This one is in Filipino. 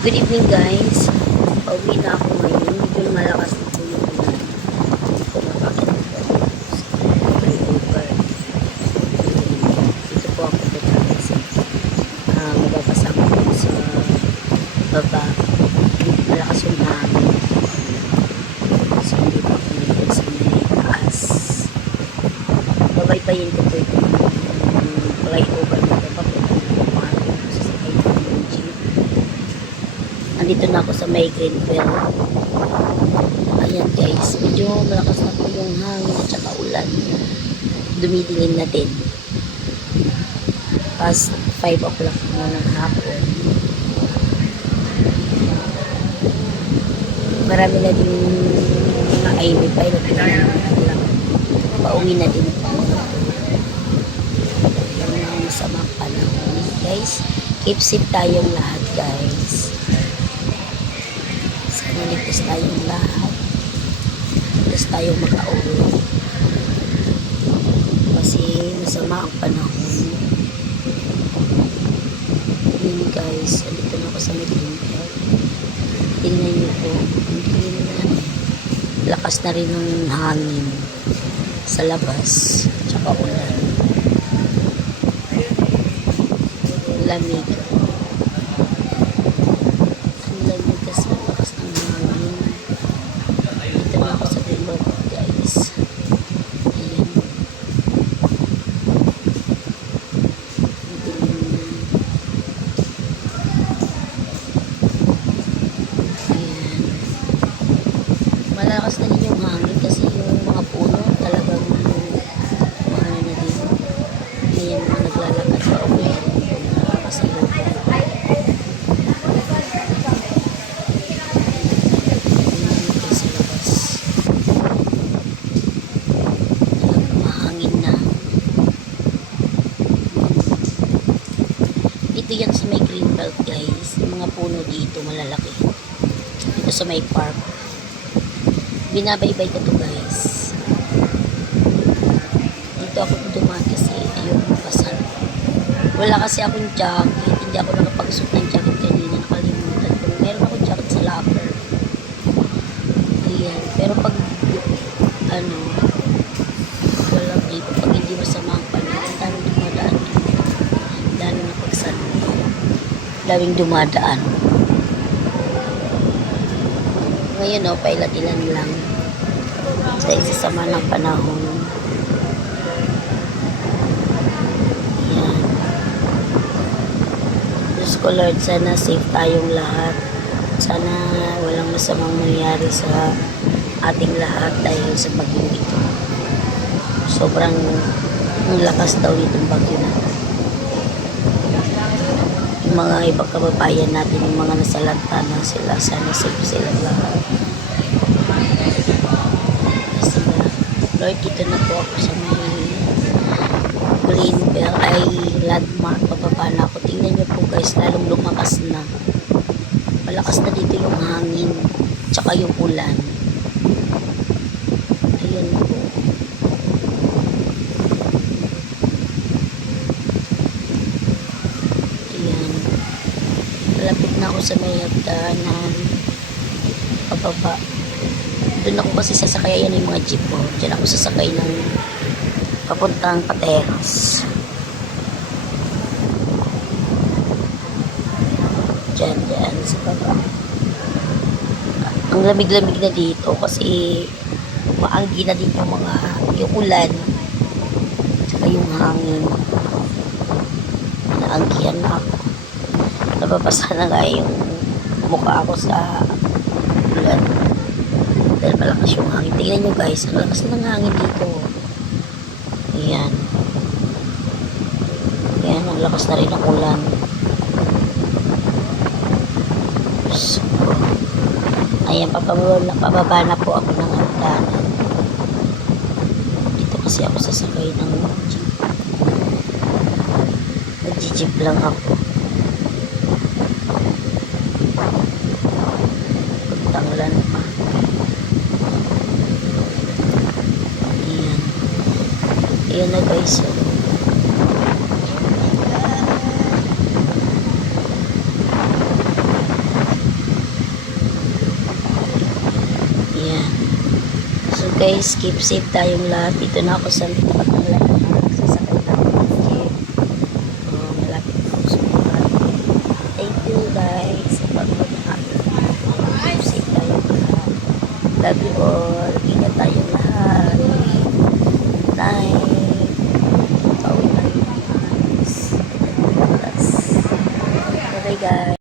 Good evening guys. Pauwi na ako ngayon. Medyo malakas na po yung ulan. Pumapakit po ako sa flyover. Dito po ako kasi mababasa ko po sa baba. Malakas yung hangin. So hindi pa ako nandun sa may taas. Babaybayin ko po itong flyover na baba po. Andito na ako sa may Greenfield. Ayan guys, medyo malakas na po yung hangin at saka ulan. Dumidilim na din. Past 5 o'clock na ng hapon. Marami na din mga ay pa lang. Pauwi na din po. Yung mga masamang panahon. Guys, keep safe tayong lahat guys. Ligtas tayong lahat. Ligtas tayong makauwi. Kasi masama ang panahon. Yun guys, andito na ako sa Greenfield. Tingnan nyo po. Lakas na rin ng hangin sa labas. Tsaka ulan. Lamig. Malakas na din yung hangin kasi yung mga puno talagang na din. Ayan, mga naglalakad pa uwi. Nakakasalubong. Sa labas. Mahangin na. Dito yan sa may Greenbelt guys. Yung mga puno dito malalaki. Dito sa may park. Binabaybay ko to guys. Dito ako dumaan kasi ayun pasan. Wala kasi akong jacket. Hindi ako nakapag-suot ng jacket kanina. Nakalimutan ko. Meron akong jacket sa locker. Ayan. Pero pag walang dito. Pag hindi masama ang panahon, daming dumadaan. Lalo na pag saan. Daming dumadaan. Ngayon pailatilan lang sa isasama ng panahon. Yan. Diyos ko Lord, sana safe tayong lahat. Sana walang masamang mangyari sa ating lahat dahil sa bagyo ito. Sobrang lakas daw nitong bagyo na. Yung mga ibang kababayan natin, yung mga nasalanta na sila, sana safe sila lahat. Lord, dito na po ako sa may Greenfield ay landmark. Pababa na ako. Tingnan nyo po guys, lalong lumakas na. Malakas na dito yung hangin tsaka yung ulan. Ayan po. Ayan. Malapit na ako sa may hagdanan. Pababa. Doon ako kasi sasakay, yan yung mga jeep ko. Diyan ako sasakay ng papuntang Pateros. Diyan sa baba. Ang lamig-lamig na dito kasi maanggi na din yung ulan saka yung hangin. Naanggihan na ako. Nababasa na nga yung mukha ako sa ulan. Dahil malakas yung hangin. Tingnan nyo guys, ang lakas ng hangin dito. Ayan. Ayan, ang lakas na rin ng ulan. So, ayan, pababa na po ako ng hagdanan. Dito kasi ako sasakay ng jeep. Nag-jeep lang ako. Pagtangulan pa. Ayan na guys. guys, keep safe tayong lahat. Dito na ako sa tapat ng lahat. Sasakay na ako ng jeep. Malapit na ako sa mga. Thank you guys sa pagmamahal. Keep safe tayong lahat. Love you all.